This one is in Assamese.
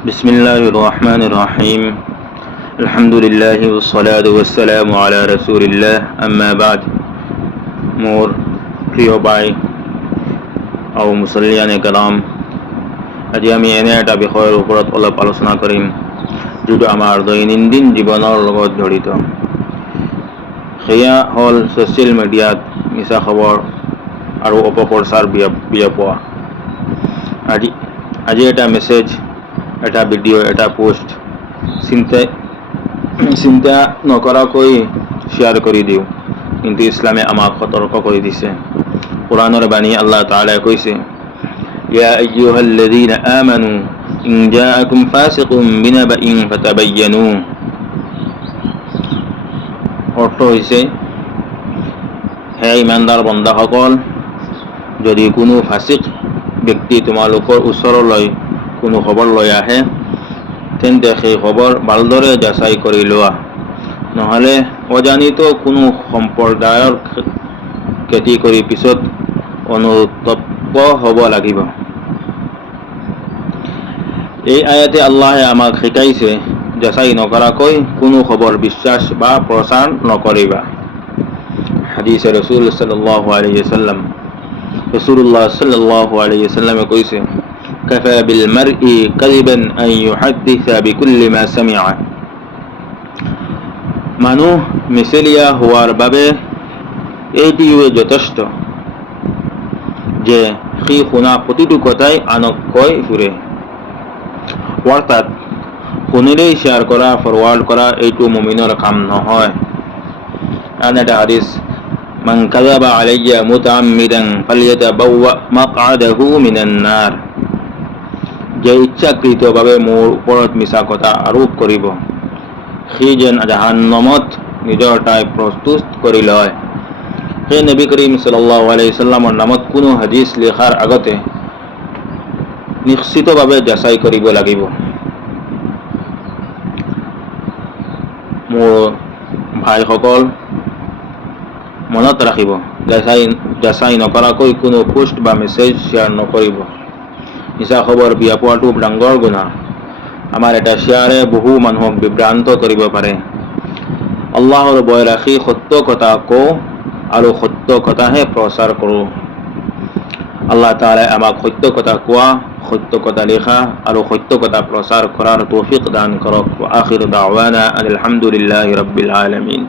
بسم الله الرحمن الرحيم الحمد لله والصلاة والسلام على رسول الله أما بعد মোর প্রিয় ভাই ও মুসলিয়ানে কালাম, আজি আমি এনে এটা বিষয়ৰ ওপৰত অলপ আলোচনা কৰিম যিটো আমাৰ দৈনন্দিন জীৱনৰ লগত জড়িত। সেয়া হ'ল ছ'চিয়েল মিডিয়াত মিছা খবৰ আৰু অপপ্ৰচাৰ বিয়পোৱা। আজি এটা মেছেজ, এটা ভিডিঅ', এটা পোষ্ট চিন্তা নকৰাকৈ শ্বেয়াৰ কৰি দিওঁ, কিন্তু ইছলামে আমাক সতৰ্ক কৰি দিছে। কোৰাণৰ বাণী আল্লাহ তাআলাই কৈছে, ইয়া আইয়ুহাল্লাযীনা আমানু ইন জাআকুম ফাসিকুম বিনাবাইন ফাতাবায়ানু। অৰ্থ হৈছে, হে ইমানদাৰ বন্দাসকল, যদি কোনো ফাসিক ব্যক্তি তোমালোকৰ ওচৰলৈ কোনো খবৰ লৈ আহে, তেন্তে সেই খবৰ ভালদৰে যাচাই কৰি লোৱা, নহ'লে অজানিত কোনো সম্প্ৰদায়ৰ খেতি কৰি পিছত অনুতপ্ত হ'ব লাগিব। এই আয়াতে আল্লাহে আমাক শিকাইছে, যাচাই নকৰাকৈ কোনো খবৰ বিশ্বাস বা প্ৰচাৰ নকৰিবা। হাদিছে ৰাসূলুল্লাহ সাল্লাল্লাহু আলাইহি ওয়াসাল্লামে কৈছে, কাফা বিল মাৰই কাযিবান আন ইউহাদ্দিসা বিকুল্লি মা সামিআ। মানুহ মিছলীয়া হোৱাৰ বাবে এইটোৱে যথেষ্ট যে সি শুনা প্ৰতিটো কথাই আনক কৈ ফুৰে। অৰ্থাৎ শুনিলেই শ্বেয়াৰ কৰা, ফৰৱাৰ্ড কৰা এইটো মুমিনৰ কাম নহয়। আন এটা হাদিছ, মান কাযাবা আলাইয়া মুতাআম্মিদান ফালয়াতাবাওয়া মাকআদাহু মিনান নাৰ। যে ইচ্ছাকৃতভাৱে মোৰ ওপৰত মিছা কথা আৰোপ কৰিব, সি যেন জাহান্নামত নিজৰ ঠাই প্ৰস্তুত কৰি লয়। সেই নবী কৰীম সাল্লাল্লাহু আলাইহি ওয়াসাল্লামৰ নামত কোনো হাদিছ লিখাৰ আগতে নিশ্চিতভাৱে যাচাই কৰিব লাগিব। মোৰ ভাইসকল, মনত ৰাখিব, যাচাই নকৰাকৈ কোনো পোষ্ট বা মেছেজ শ্বেয়াৰ নকৰিব। মিছা খবৰ বিয়পোৱাটো ডাঙৰ গুনাহ। আমাৰ এটা শ্বেয়াৰে বহু মানুহক বিভ্ৰান্ত কৰিব পাৰে। আল্লাহৰ ভয় ৰাখি সত্য কথা কওঁ আৰু সত্য কথাহে প্ৰচাৰ কৰোঁ। আল্লাহ তাআলাই আমাক সত্য কথা কোৱা, সত্য কথা লিখা আৰু সত্য কথা প্ৰচাৰ কৰাৰ তৌফিক দান কৰক। আখিৰ দাৱানা আলহামদুলিল্লাহি ৰাব্বিল আলামিন।